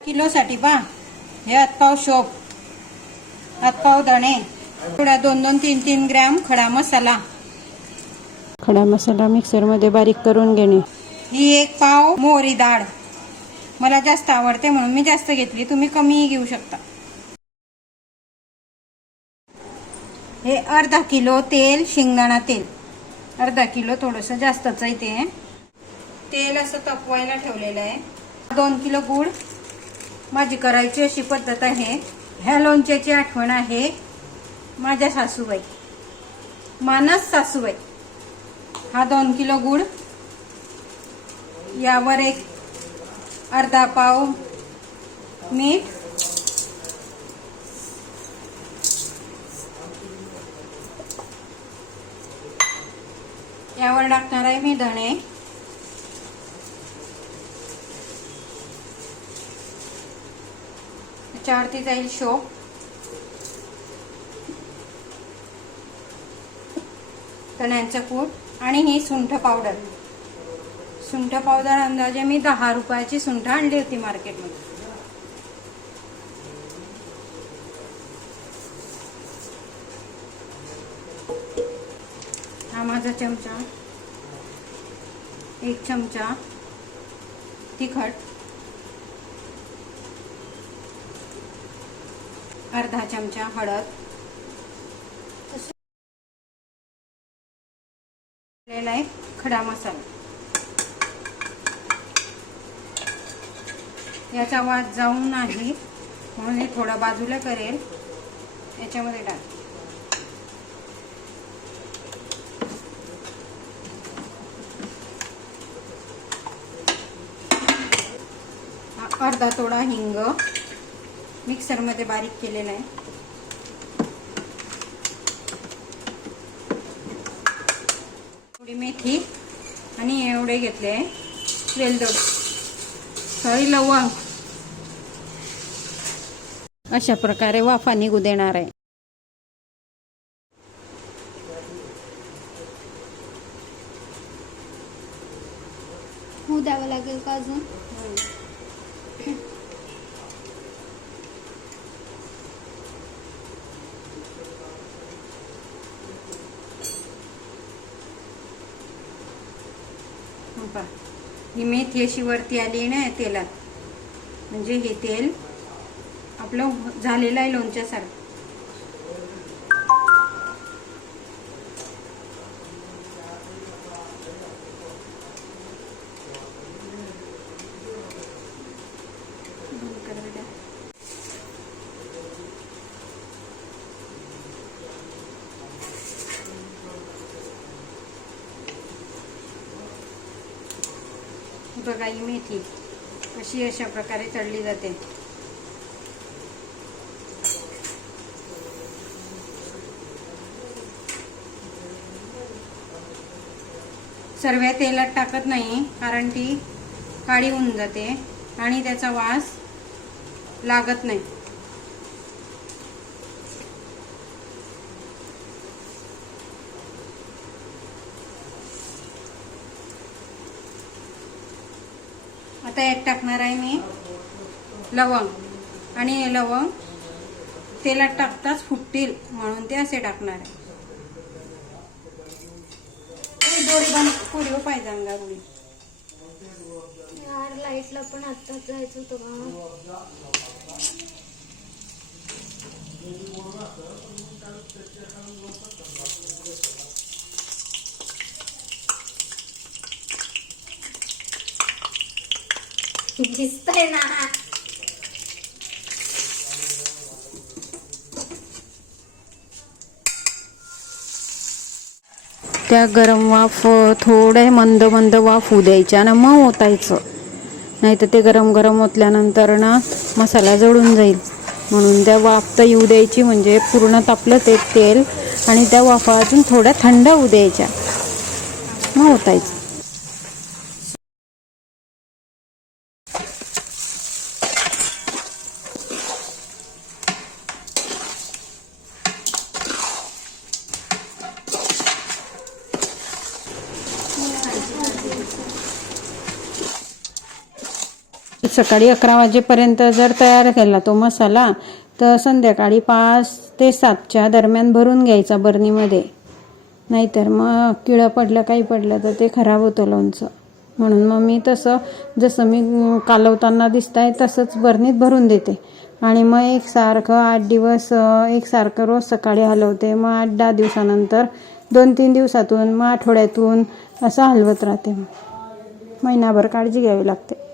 किलोसाठी पहा हे हातपाव शोप, हातपाव धणे, थोडा 2-3 ग्रॅम खडा मसाला. खडा मसाला मिक्सरमध्ये बारीक करून घेणे. ही 1 पाव मोहरी डाळ, मला जास्त आवडते म्हणून मी जास्त घेतली, तुम्ही कमीही घेऊ शकता. हे अर्धा किलो तेल, शेंगदाणा तेल अर्धा किलो, थोडंसं जास्तच आहे ते. तेल असं तापवायला ठेवलेलं आहे. 2 किलो गूळ. माझी करायची अशी पद्धत आहे. ह्या लोणच्याची आठवण आहे माझ्या सासूबाई, मानस सासूबाई. हा 2 किलो गूळ, यावर एक अर्धा पाव मीठ, यावर टाकणार आहे मी धणे, त्याच्यावरती जाईल शोप, धण्यांचं कूट आणि ही सुंठ पावडर. सुंठ पावडर अंदाजे मी 10 रुपयाची सुंठ आणली होती मार्केटमध्ये. हा माझा चमचा, 1 चमचा तिखट, अर्धा चमचा हळद, आहे खडा मसाला. याचा वास जाऊ नाही म्हणून हे थोडा बाजूला करेल, याच्यामध्ये टाक. अर्धा तोडा हिंग मिक्सरमध्ये बारीक केलेला आहे. थोडी मेथी आणि एवढे घेतले वेलदोड, सॉरी लवंग. अशा प्रकारे वाफा निघू देणार आहे. होऊ द्यावं लागेल का अजून? ही मेथी अशी वरती आली ना तेलात, म्हणजे हे तेल आपलं झालेलं आहे लोणच्यासारखं. बघा ही मेथी कशी अशा प्रकारे तळली जाते. सर्व तेलात टाकत नाही कारण ती काळी होऊन जाते आणि त्याचा वास लागत नाही. आता यात टाकणार आहे मी लवंग, आणि हे लवंग तेलात टाकताच फुटतील म्हणून ते असे टाकणार आहे. दोरी बंद पुढे पाहिजे अंगारुळी. यार लाईटला पण आत्ताच जायचं होतं का? दिसतंय ना. त्या गरम वाफ थोडे मंद मंद वाफ होऊ द्यायच्या ना, मग ओतायचं. नाही तर ते गरम गरम ओतल्यानंतर ना मसाला जळून जाईल. म्हणून त्या वाफ तर येऊ द्यायची, म्हणजे पूर्ण तापलं ते तेल, आणि त्या वाफा अजून थोड्या थंड होऊ द्यायच्या, मग ओतायचं. सकाळी 11 वाजेपर्यंत जर तयार केला तो मसाला तर संध्याकाळी 5 ते 7च्या दरम्यान भरून घ्यायचा बरणीमध्ये. नाहीतर मग किळं पडलं काही पडलं तर ते खराब होतं लोणचं. म्हणून मग मी जसं मी कालवताना दिसतंय तसंच बरणीत भरून देते आणि मग एकसारखं 8 दिवस एकसारखं रोज सकाळी हलवते. मग 8-10 दिवसानंतर 2-3 दिवसातून मग आठवड्यातून असं हलवत राहते. महिनाभर काळजी घ्यावी लागते.